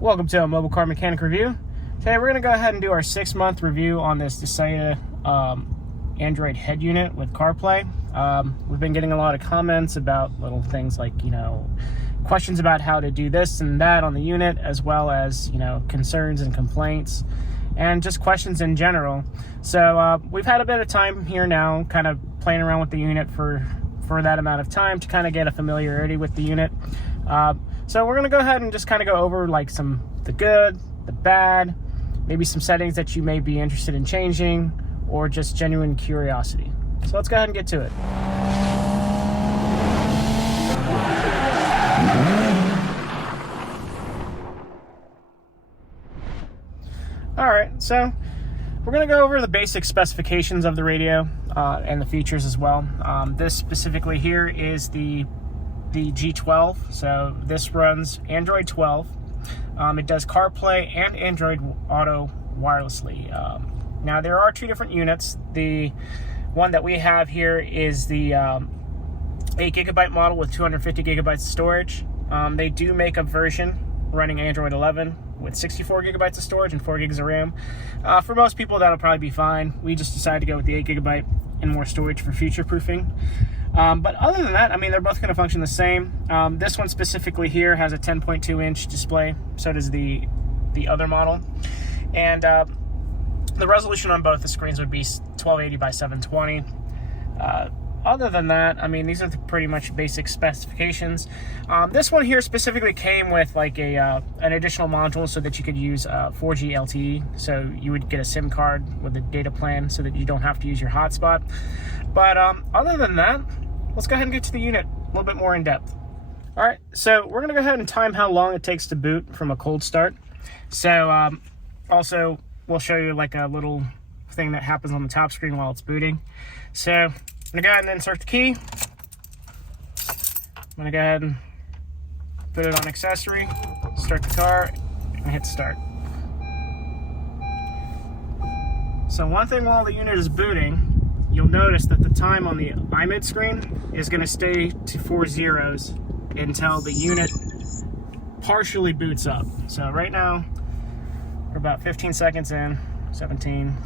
Welcome to a Mobile Car Mechanic Review. Today we're going to go ahead and do our 6-month review on this Desaya Android head unit with CarPlay. We've been getting a lot of comments about little things like, questions about how to do this and that on the unit, as well as, concerns and complaints, and just questions in general. So we've had a bit of time here now, kind of playing around with the unit for that amount of time to kind of get a familiarity with the unit. So we're going to go ahead and just kind of go over like the good, the bad, maybe some settings that you may be interested in changing, or just genuine curiosity. So let's go ahead and get to it. Alright, so we're going to go over the basic specifications of the radio and the features as well. This specifically here is the G12, so this runs Android 12. It does CarPlay and Android Auto wirelessly. Now there are two different units. The one that we have here is the 8GB model with 250 gigabytes of storage. They do make a version running Android 11 with 64 gigabytes of storage and 4 gigs of RAM. For most people that'll probably be fine. We just decided to go with the 8GB and more storage for future proofing. But other than that, they're both going to function the same. This one specifically here has a 10.2 inch display, so does the other model. And the resolution on both the screens would be 1280 by 720. Other than that, these are the pretty much basic specifications. This one here specifically came with like an additional module so that you could use 4G LTE. So you would get a SIM card with a data plan so that you don't have to use your hotspot. But other than that, let's go ahead and get to the unit a little bit more in depth. All right, so we're gonna go ahead and time how long it takes to boot from a cold start. So also we'll show you like a little thing that happens on the top screen while it's booting. So I'm gonna go ahead and insert the key. I'm gonna go ahead and put it on accessory, start the car, and hit start. So one thing while the unit is booting, you'll notice that the time on the iMid screen is going to stay to 4 zeros until the unit partially boots up. So right now, we're about 15 seconds in, 17,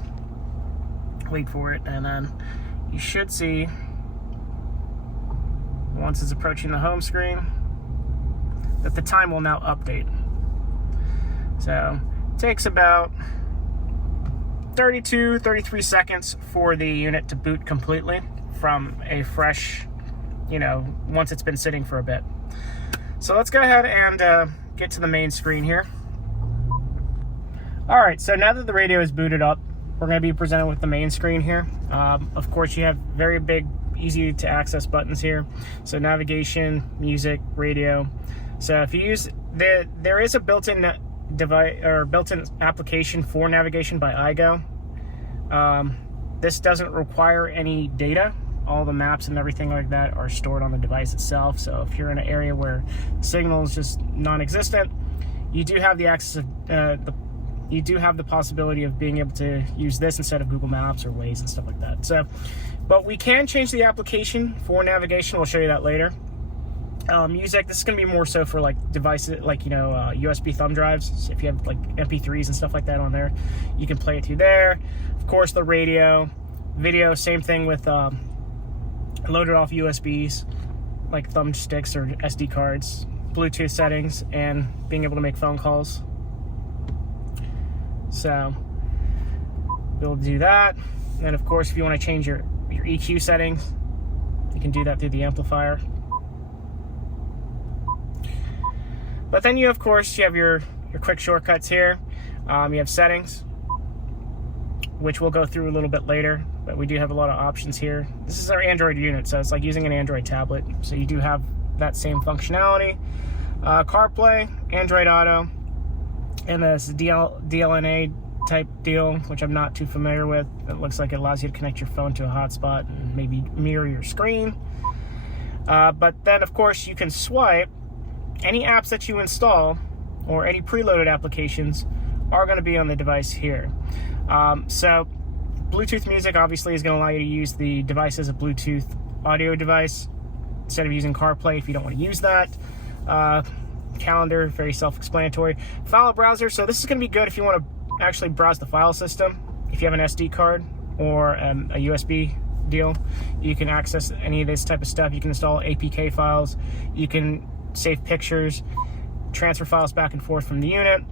wait for it, and then you should see, once it's approaching the home screen, that the time will now update. So it takes about 33 seconds for the unit to boot completely from a fresh, once it's been sitting for a bit. So let's go ahead and get to the main screen here. All right, so now that the radio is booted up, we're going to be presented with the main screen here. Of course, you have very big, easy to access buttons here. So navigation, music, radio. So if you use, there is a built-in device or built-in application for navigation by iGo. This doesn't require any data. All the maps and everything like that are stored on the device itself. So if you're in an area where signal is just non-existent, you do have the access of you do have the possibility of being able to use this instead of Google Maps or Waze and stuff like that. So, but we can change the application for navigation. We'll show you that later. Music, this is going to be more so for like devices like USB thumb drives. So if you have like MP3s and stuff like that on there, you can play it through there. Of course, the radio, video, same thing with loaded off USBs like thumbsticks or SD cards, Bluetooth settings, and being able to make phone calls. So we'll do that. And of course, if you want to change your EQ settings, you can do that through the amplifier. But then you, of course, you have your quick shortcuts here. You have settings, which we'll go through a little bit later, but we do have a lot of options here. This is our Android unit, so it's like using an Android tablet. So you do have that same functionality. CarPlay, Android Auto, and this DLNA type deal, which I'm not too familiar with. It looks like it allows you to connect your phone to a hotspot and maybe mirror your screen. But then, of course, you can swipe. Any apps that you install or any preloaded applications are going to be on the device here. So Bluetooth music obviously is going to allow you to use the device as a Bluetooth audio device instead of using CarPlay if you don't want to use that. calendar, very self-explanatory. File browser, so this is going to be good if you want to actually browse the file system. If you have an SD card or a USB deal, you can access any of this type of stuff. You can install APK files, you can save pictures, transfer files back and forth from the unit.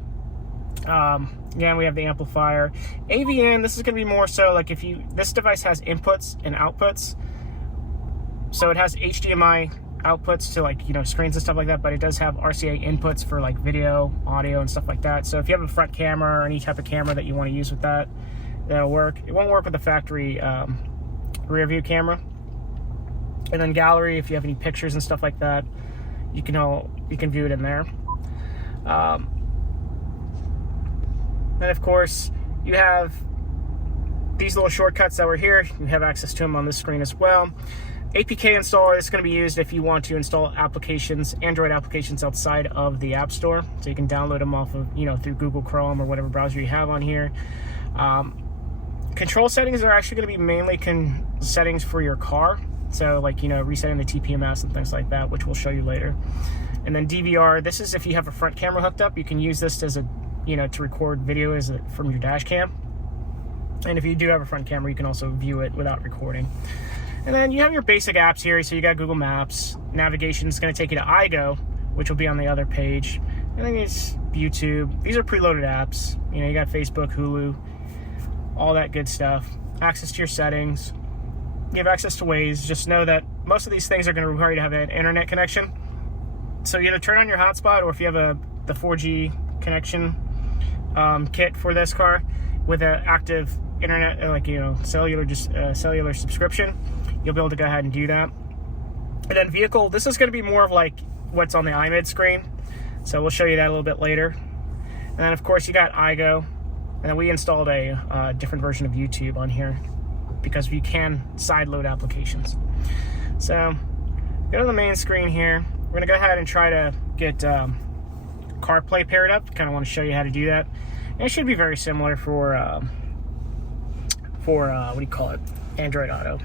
Again, we have the amplifier. AVN, this is going to be more so like this device has inputs and outputs. So it has HDMI outputs to, like, you know, screens and stuff like that, but it does have RCA inputs for like video, audio, and stuff like that. So if you have a front camera or any type of camera that you want to use with that, that'll work. It won't work with the factory rear view camera. And then gallery, if you have any pictures and stuff like that, you can view it in there. Then of course you have these little shortcuts that were here. You have access to them on this screen as well. APK installer is going to be used if you want to install applications, Android applications outside of the App Store. So you can download them off of, you know, through Google Chrome or whatever browser you have on here. Control settings are actually going to be mainly settings for your car. So like, you know, resetting the TPMS and things like that, which we'll show you later. And then DVR, this is if you have a front camera hooked up, you can use this as to record video from your dash cam. And if you do have a front camera, you can also view it without recording. And then you have your basic apps here. So you got Google Maps. Navigation is going to take you to iGo, which will be on the other page. And then it's YouTube. These are preloaded apps. You know, you got Facebook, Hulu, all that good stuff. Access to your settings. You have access to Waze. Just know that most of these things are going to require you to have an internet connection. So you either turn on your hotspot, or if you have the 4G connection kit for this car with an active internet, like, you know, cellular subscription, you'll be able to go ahead and do that. And then vehicle, this is going to be more of like what's on the iMid screen, so we'll show you that a little bit later. And then of course you got iGo, and then we installed a different version of YouTube on here because you can sideload applications. So go to the main screen here. We're going to go ahead and try to get CarPlay paired up. Kind of want to show you how to do that. And it should be very similar for what do you call it? Android Auto.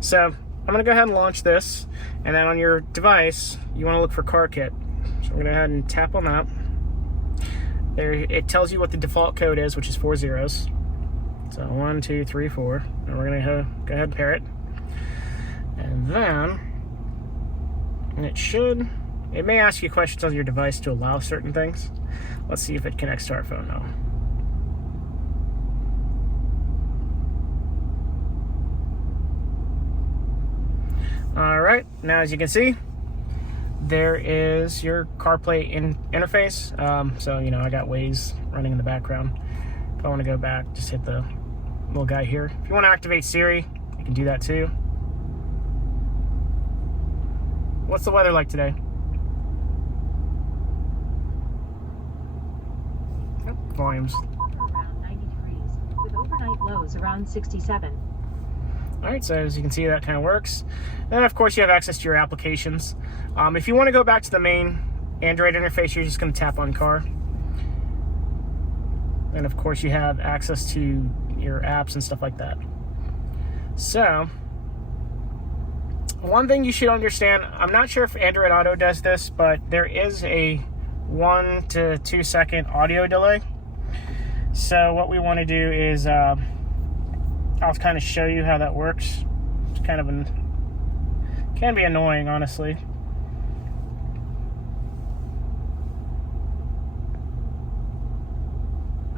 So I'm going to go ahead and launch this, and then on your device you want to look for CarKit. So we're going to go ahead and tap on that. There, it tells you what the default code is, which is 4 zeros. So 1, 2, 3, 4, and we're going to go ahead and pair it. And then it may ask you questions on your device to allow certain things. Let's see if it connects to our phone now. All right, now as you can see, there is your CarPlay interface. So, you know, I got Waze running in the background. If I want to go back, just hit the little guy here. If you want to activate Siri, you can do that too. What's the weather like today? Volumes. Around 90 degrees, with overnight lows around 67. All right, so as you can see, that kind of works. Then, of course, you have access to your applications. If you want to go back to the main Android interface, you're just going to tap on Car. And, of course, you have access to your apps and stuff like that. So, one thing you should understand, I'm not sure if Android Auto does this, but there is a 1 to 2 second audio delay. So what we want to do is I'll kind of show you how that works. It's kind of can be annoying, honestly.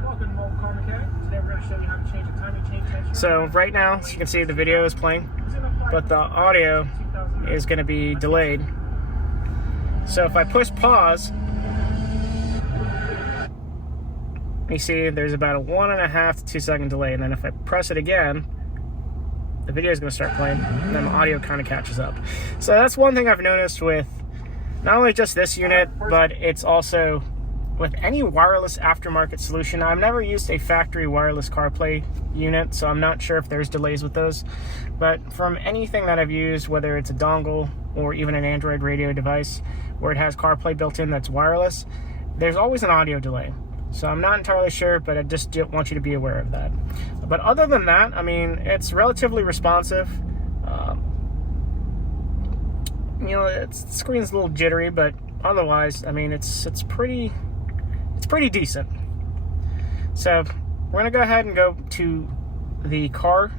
Welcome to Mobile Car Mechanic. Today we're going to show you how to change the timing chain. So right now, as you can see, the video is playing, but the audio is going to be delayed. So if I push pause, you see there's about a 1.5 to 2 second delay, and then if I press it again, the video is going to start playing, and then the audio kind of catches up. So that's one thing I've noticed with not only just this unit, but it's also with any wireless aftermarket solution. I've never used a factory wireless CarPlay unit, so I'm not sure if there's delays with those. But from anything that I've used, whether it's a dongle or even an Android radio device where it has CarPlay built in that's wireless, there's always an audio delay. So I'm not entirely sure, but I just want you to be aware of that. But other than that, I mean, it's relatively responsive. You know, the screen's a little jittery, but otherwise, I mean, it's pretty decent. So we're gonna go ahead and go to the car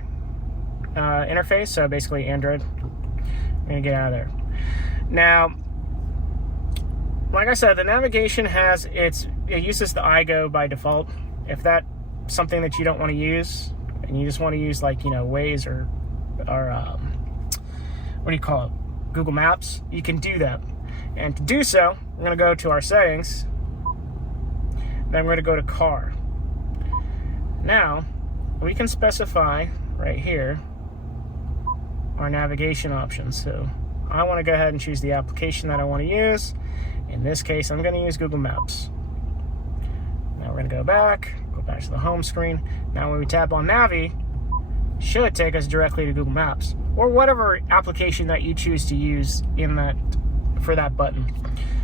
interface. So basically Android. We're gonna get out of there. Now, like I said, the navigation it uses the iGo by default. If that's something that you don't want to use, and you just want to use, like, you know, Waze or what do you call it, Google Maps, you can do that. And to do so, we're going to go to our settings, then we're going to go to car. Now we can specify right here our navigation options. So I want to go ahead and choose the application that I want to use. In this case, I'm going to use Google Maps. Now we're going to go back to the home screen. Now when we tap on Navi, it should take us directly to Google Maps or whatever application that you choose to use for that button.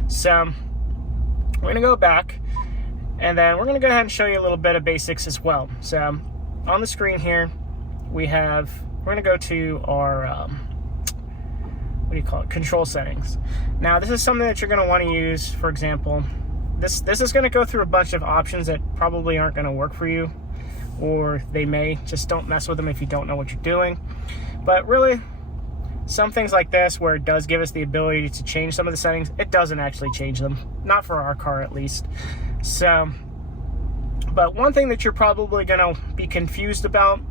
So we're going to go back, and then we're going to go ahead and show you a little bit of basics as well. So on the screen here, we're going to go to our control settings. Now this is something that you're going to want to use. For example, this is going to go through a bunch of options that probably aren't going to work for you, or they may. Just don't mess with them if you don't know what you're doing. But really, some things like this, where it does give us the ability to change some of the settings, it doesn't actually change them, not for our car at least. So, but one thing that you're probably going to be confused about,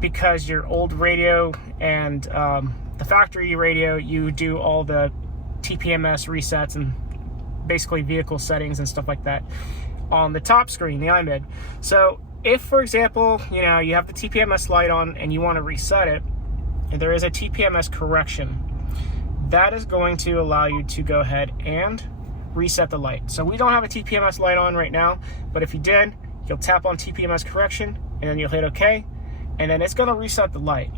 because your old radio and the factory radio, you do all the TPMS resets and basically vehicle settings and stuff like that on the top screen, the iMid. So if, for example, you know, you have the TPMS light on and you want to reset it, and there is a TPMS correction, that is going to allow you to go ahead and reset the light. So we don't have a TPMS light on right now, but if you did, you'll tap on TPMS correction and then you'll hit OK, and then it's going to reset the light.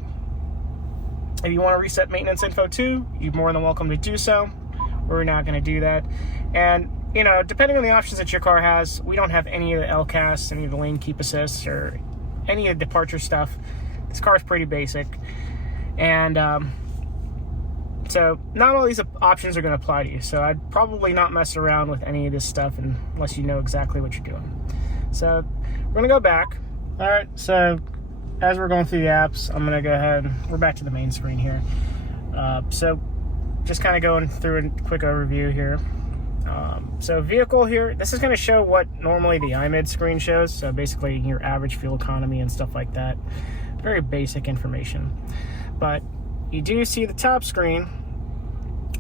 If you want to reset maintenance info too, you're more than welcome to do so. We're not going to do that. And, you know, depending on the options that your car has, we don't have any of the LCAS, any of the lane keep assists, or any of the departure stuff. This car is pretty basic. And so not all these options are going to apply to you. So I'd probably not mess around with any of this stuff unless you know exactly what you're doing. So we're going to go back. All right, so as we're going through the apps, I'm going to go ahead, we're back to the main screen here. So just kind of going through a quick overview here. So vehicle here, this is going to show what normally the iMid screen shows. So basically your average fuel economy and stuff like that. Very basic information. But you do see the top screen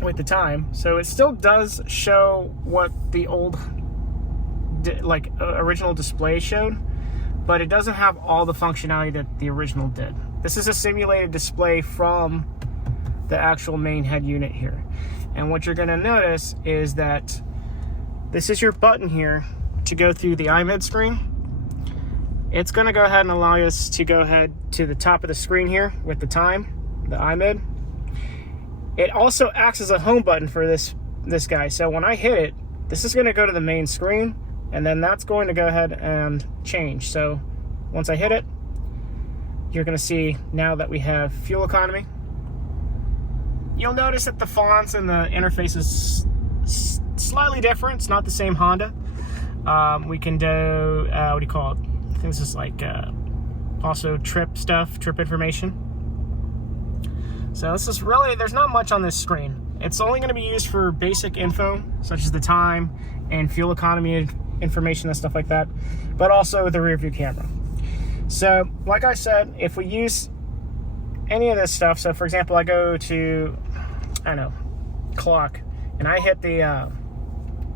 with the time. So it still does show what the old original display showed, but it doesn't have all the functionality that the original did. This is a simulated display from the actual main head unit here. And what you're going to notice is that this is your button here to go through the iMid screen. It's going to go ahead and allow us to go ahead to the top of the screen here with the time, the iMid. It also acts as a home button for this guy. So when I hit it, this is going to go to the main screen, and then that's going to go ahead and change. So once I hit it, you're going to see now that we have fuel economy. You'll notice that the fonts and the interface is slightly different. It's not the same Honda. We can do, what do you call it? I think this is like also trip information. So this is really, there's not much on this screen. It's only going to be used for basic info, such as the time and fuel economy information and stuff like that, but also the rear view camera. So like I said, if we use any of this stuff, so for example, I go to, I don't know, clock, and I hit the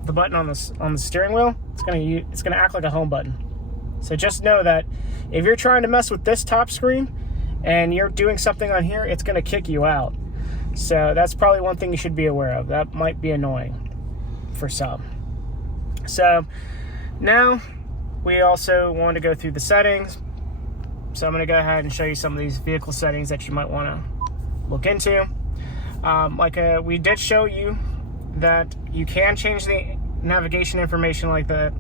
button on the steering wheel, it's gonna act like a home button. So just know that if you're trying to mess with this top screen and you're doing something on here, it's gonna kick you out. So that's probably one thing you should be aware of. That might be annoying for some. So now we also want to go through the settings. So I'm going to go ahead and show you some of these vehicle settings that you might want to look into. We did show you that you can change the navigation information, like the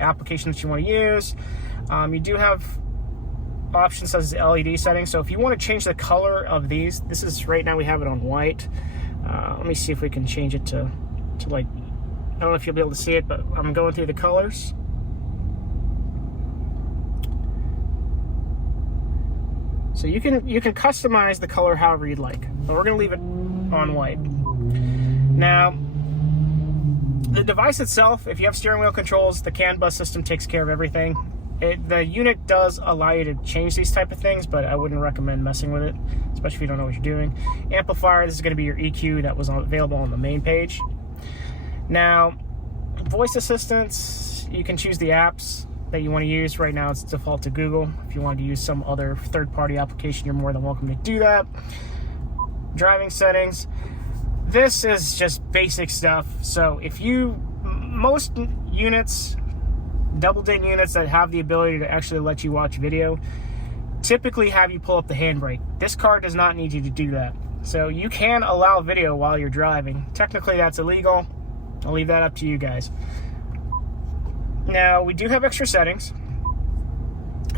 application that you want to use. You do have options such as LED settings. So if you want to change the color of these, this is right now we have it on white. Let me see if we can change it to to like, I don't know if you'll be able to see it, but I'm going through the colors. So you can customize the color however you'd like, but we're gonna leave it on white. Now, the device itself, if you have steering wheel controls, the CAN bus system takes care of everything. The unit does allow you to change these type of things, but I wouldn't recommend messing with it, especially if you don't know what you're doing. Amplifier, this is going to be your EQ that was available on the main page. Now, voice assistants, you can choose the apps that you want to use. Right now it's default to Google. If you want to use some other third-party application, you're more than welcome to do that. Driving settings. This is just basic stuff. So most units, double din units that have the ability to actually let you watch video, typically have you pull up the handbrake. This car does not need you to do that. So you can allow video while you're driving. Technically that's illegal. I'll leave that up to you guys. Now we do have extra settings.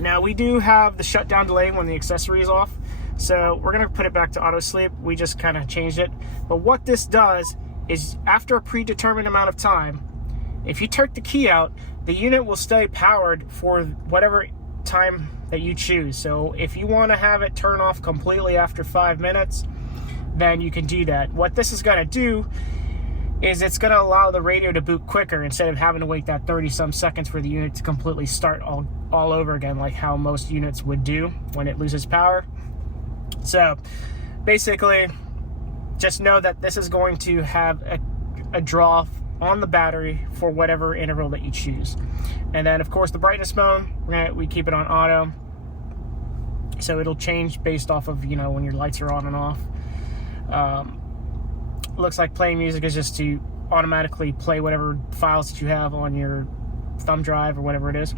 Now we do have the shutdown delay when the accessory is off. So we're gonna put it back to auto sleep. We just kind of changed it. But what this does is after a predetermined amount of time, if you take the key out, the unit will stay powered for whatever time that you choose. So if you want to have it turn off completely after 5 minutes, then you can do that. What this is going to do is it's going to allow the radio to boot quicker instead of having to wait that 30-some seconds for the unit to completely start all over again, like how most units would do when it loses power. So basically, just know that this is going to have a draw on the battery for whatever interval that you choose. And then of course the brightness mode, we keep it on auto, so it'll change based off of, you know, when your lights are on and off. Looks like playing music is just to automatically play whatever files that you have on your thumb drive or whatever it is.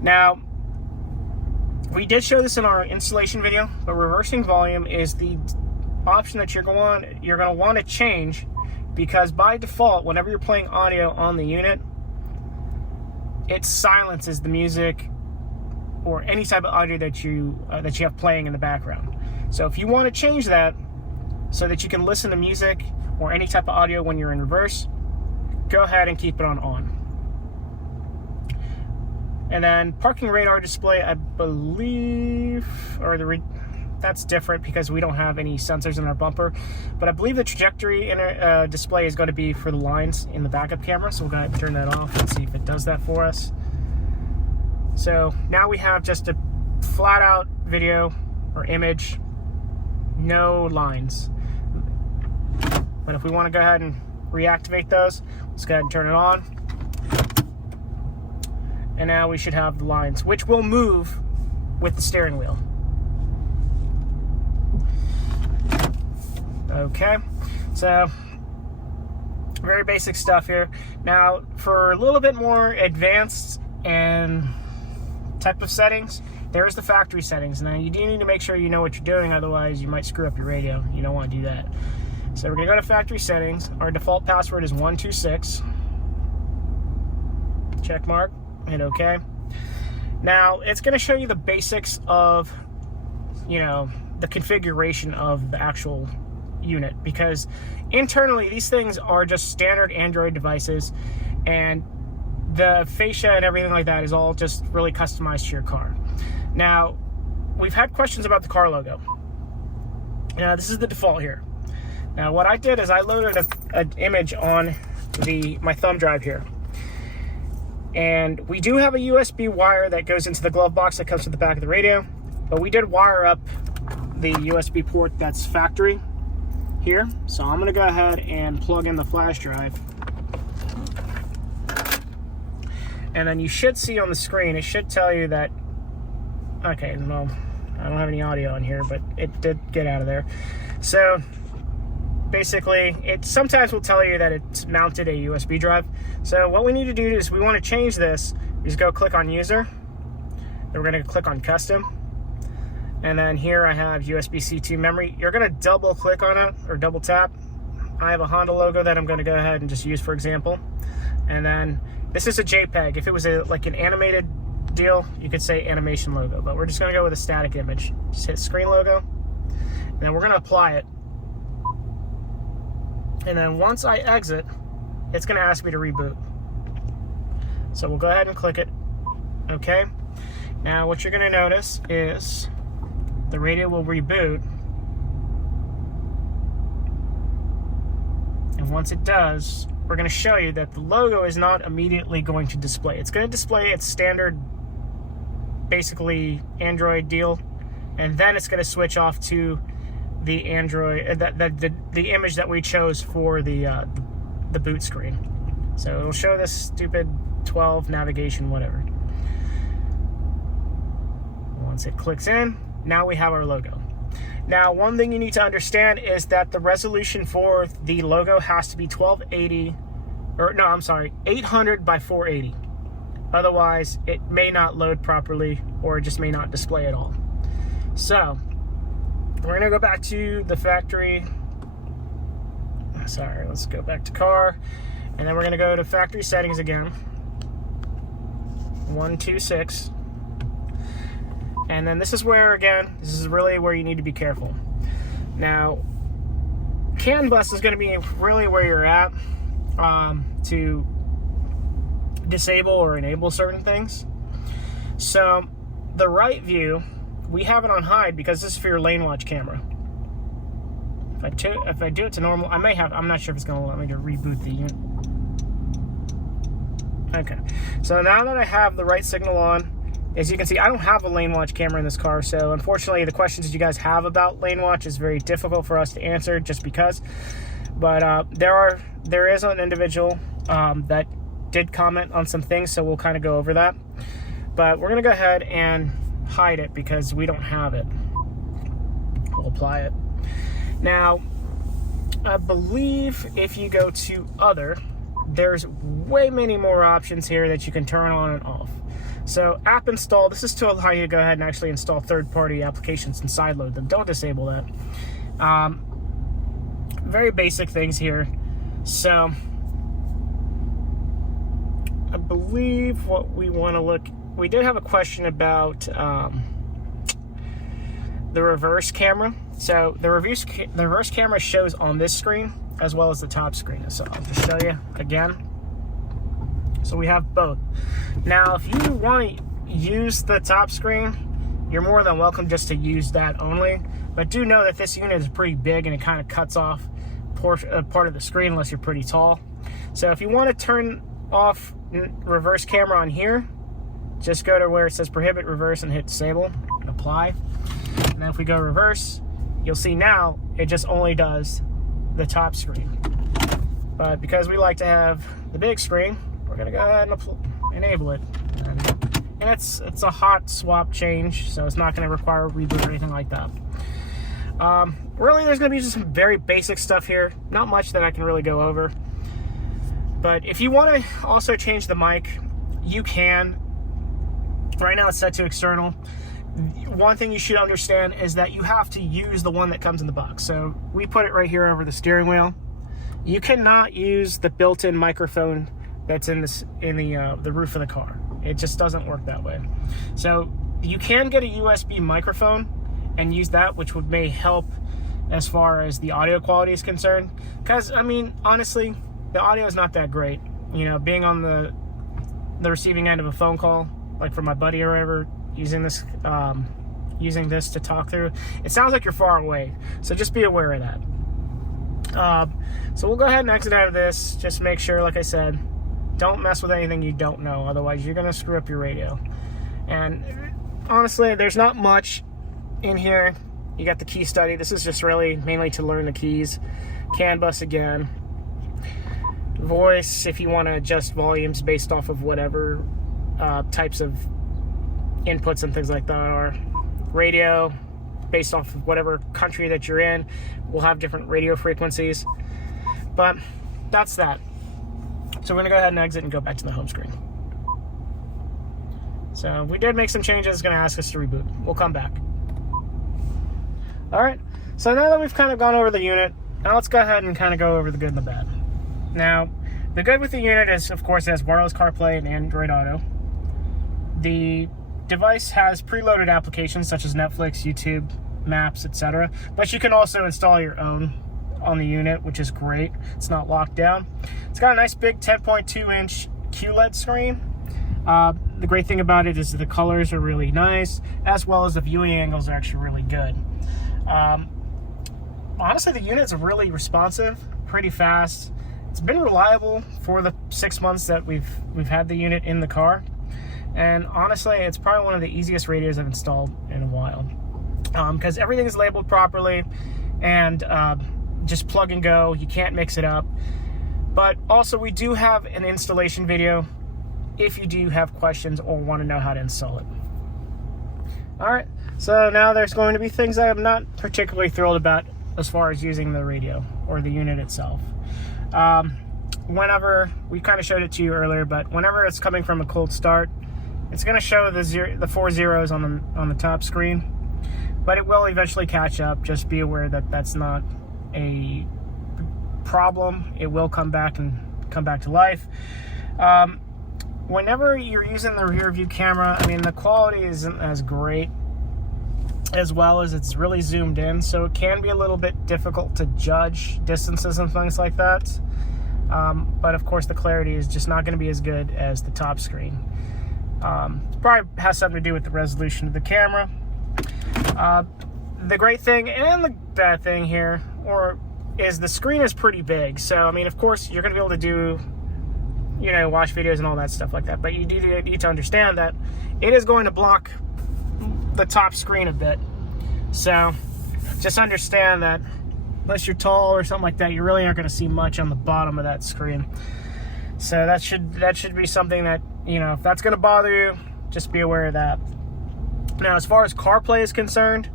Now, we did show this in our installation video, but reversing volume is the option that you're going to want to change, because by default, whenever you're playing audio on the unit, it silences the music or any type of audio that you have playing in the background. So if you want to change that so that you can listen to music or any type of audio when you're in reverse, go ahead and keep it on. And then parking radar display, I believe, that's different because we don't have any sensors in our bumper, but I believe the trajectory in our display is going to be for the lines in the backup camera. So we'll go ahead and turn that off and see if it does that for us. So now we have just a flat out video or image, no lines. But if we want to go ahead and reactivate those, let's go ahead and turn it on. And now we should have the lines, which will move with the steering wheel. Okay, so very basic stuff here. Now, for a little bit more advanced and type of settings, there's the factory settings. Now, you do need to make sure you know what you're doing, otherwise you might screw up your radio. You don't want to do that. So we're gonna go to factory settings. Our default password is 126. Check mark, hit OK. Now, it's gonna show you the basics of, you know, the configuration of the actual unit, because internally these things are just standard Android devices, and the fascia and everything like that is all just really customized to your car. Now, we've had questions about the car logo. Now, this is the default here. Now, what I did is I loaded an image on my thumb drive here, and we do have a USB wire that goes into the glove box that comes to the back of the radio, but we did wire up the USB port that's factory here. So I'm going to go ahead and plug in the flash drive, and then you should see on the screen, it should tell you that, okay, no, I don't have any audio on here, but it did get out of there. So basically, it sometimes will tell you that it's mounted a USB drive. So what we need to do is, we want to change this, is go click on user, then we're going to click on custom. And then here I have USB-C to memory. You're going to double click on it, or double tap. I have a Honda logo that I'm going to go ahead and just use for example. And then this is a JPEG. If it was like an animated deal, you could say animation logo, but we're just going to go with a static image. Just hit screen logo, and then we're going to apply it. And then once I exit, it's going to ask me to reboot. So we'll go ahead and click it. Okay. Now what you're going to notice is the radio will reboot. And once it does, we're going to show you that the logo is not immediately going to display. It's going to display its standard, basically Android deal, and then it's going to switch off to the Android, the image that we chose for the boot screen. So it'll show this stupid 12 navigation, whatever. Once it clicks in, now we have our logo. Now, one thing you need to understand is that the resolution for the logo has to be 800 by 480. Otherwise, it may not load properly, or it just may not display at all. So, we're gonna go back to the factory. Sorry, let's go back to car. And then we're gonna go to factory settings again. 126. And then this is where, again, this is really where you need to be careful. Now, CAN bus is gonna be really where you're at to disable or enable certain things. So the right view, we have it on hide because this is for your lane watch camera. If I do it to normal, I'm not sure if it's going to allow me to reboot the unit. Okay, so now that I have the right signal on, as you can see, I don't have a lane watch camera in this car, so unfortunately the questions that you guys have about lane watch is very difficult for us to answer just because. But there is an individual that did comment on some things, so we'll kind of go over that. But we're going to go ahead and hide it because we don't have it. We'll apply it. Now, I believe if you go to other, there's way many more options here that you can turn on and off. So app install, this is to allow you to go ahead and actually install third-party applications and sideload them. Don't disable that. Very basic things here. So I believe what we want to look, we did have a question about the reverse camera. So the reverse camera shows on this screen as well as the top screen. So I'll just show you again. So we have both. Now, if you want to use the top screen, you're more than welcome just to use that only. But do know that this unit is pretty big and it kind of cuts off part of the screen unless you're pretty tall. So if you want to turn off reverse camera on here, just go to where it says prohibit reverse and hit disable and apply. And then if we go reverse, you'll see now it just only does the top screen. But because we like to have the big screen, we're gonna go ahead and enable it. And it's a hot swap change, so it's not gonna require a reboot or anything like that. Really, there's gonna be just some very basic stuff here. Not much that I can really go over. But if you want to also change the mic, you can. Right now it's set to external. One thing you should understand is that you have to use the one that comes in the box. So we put it right here over the steering wheel. You cannot use the built-in microphone that's in the roof of the car. It just doesn't work that way. So you can get a USB microphone and use that, which may help as far as the audio quality is concerned. Because, I mean, honestly, the audio is not that great. You know, being on the receiving end of a phone call, like for my buddy or whatever, using this to talk through, it sounds like you're far away. So just be aware of that. So we'll go ahead and exit out of this. Just make sure, like I said, don't mess with anything you don't know. Otherwise, you're going to screw up your radio. And honestly, there's not much in here. You got the key study. This is just really mainly to learn the keys. CAN bus again. Voice, if you want to adjust volumes based off of whatever types of inputs and things like that are. Radio, based off of whatever country that you're in, will have different radio frequencies. But that's that. So we're going to go ahead and exit and go back to the home screen. So we did make some changes. It's going to ask us to reboot. We'll come back. All right. So now that we've kind of gone over the unit, now let's go ahead and kind of go over the good and the bad. Now, the good with the unit is, of course, it has wireless CarPlay and Android Auto. The device has preloaded applications such as Netflix, YouTube, Maps, etc. But you can also install your own on the unit, which is great. It's not locked down. It's got a nice big 10.2-inch QLED screen. The great thing about it is the colors are really nice, as well as the viewing angles are actually really good. Honestly, the unit's really responsive, pretty fast. It's been reliable for the 6 months that we've had the unit in the car. And honestly, it's probably one of the easiest radios I've installed in a while. Because everything is labeled properly and just plug and go. You can't mix it up. But also, we do have an installation video if you do have questions or want to know how to install it. Alright, so now there's going to be things I am not particularly thrilled about as far as using the radio or the unit itself. Whenever, we kind of showed it to you earlier, but whenever it's coming from a cold start, it's going to show the 4 zeros on the top screen, but it will eventually catch up. Just be aware that that's not a problem. It will come back to life. Whenever you're using the rear view camera, I mean, the quality isn't as great, as well as it's really zoomed in, so it can be a little bit difficult to judge distances and things like that. But of course, the clarity is just not going to be as good as the top screen. Probably has something to do with the resolution of the camera. The great thing and the bad thing here is the screen is pretty big. So, I mean, of course, you're going to be able to do, watch videos and all that stuff like that. But you do need to understand that it is going to block the top screen a bit. So, just understand that unless you're tall or something like that, you really aren't going to see much on the bottom of that screen. So that should be something that, if that's going to bother you, just be aware of that. Now, as far as CarPlay is concerned,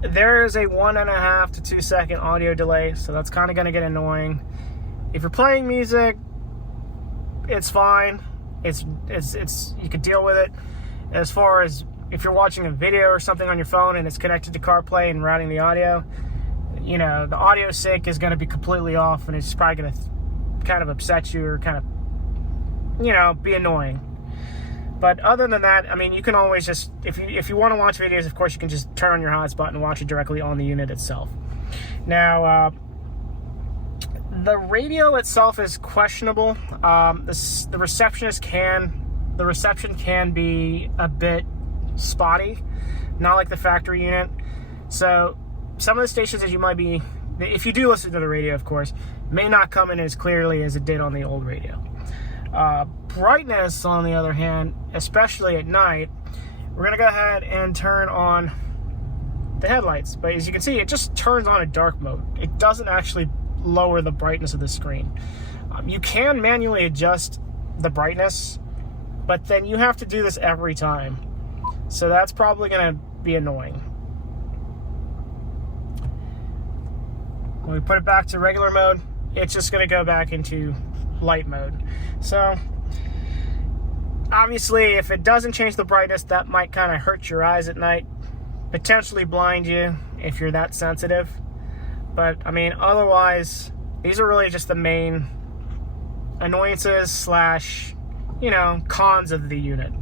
there is a 1.5 to 2 second audio delay, so that's kind of going to get annoying. If you're playing music, it's fine. It's you can deal with it. As far as if you're watching a video or something on your phone and it's connected to CarPlay and routing the audio, the audio sync is going to be completely off, and it's probably going to kind of upset you or kind of, be annoying. But other than that, I mean, you can always just, if you want to watch videos, of course, you can just turn on your hotspot and watch it directly on the unit itself. Now, the radio itself is questionable. The reception can be a bit spotty, not like the factory unit. So some of the stations that you might be, if you do listen to the radio, of course, may not come in as clearly as it did on the old radio. Brightness, on the other hand, especially at night, we're going to go ahead and turn on the headlights. But as you can see, it just turns on a dark mode. It doesn't actually lower the brightness of the screen. You can manually adjust the brightness, but then you have to do this every time. So that's probably going to be annoying. When we put it back to regular mode, it's just going to go back into light mode. So obviously, if it doesn't change the brightness, that might kind of hurt your eyes at night, potentially blind you if you're that sensitive. But I mean, otherwise, these are really just the main annoyances / cons of the unit.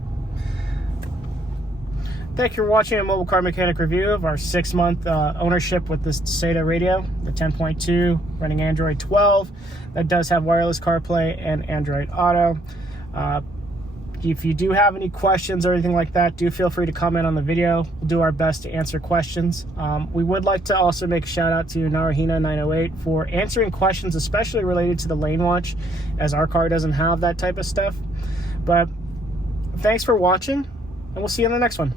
Thank you for watching a Mobile Car Mechanic review of our 6-month ownership with this SATA radio, the 10.2, running Android 12. That does have wireless CarPlay and Android Auto. If you do have any questions or anything like that, do feel free to comment on the video. We'll do our best to answer questions. We would like to also make a shout out to Narahina908 for answering questions, especially related to the lane watch, as our car doesn't have that type of stuff. But thanks for watching, and we'll see you in the next one.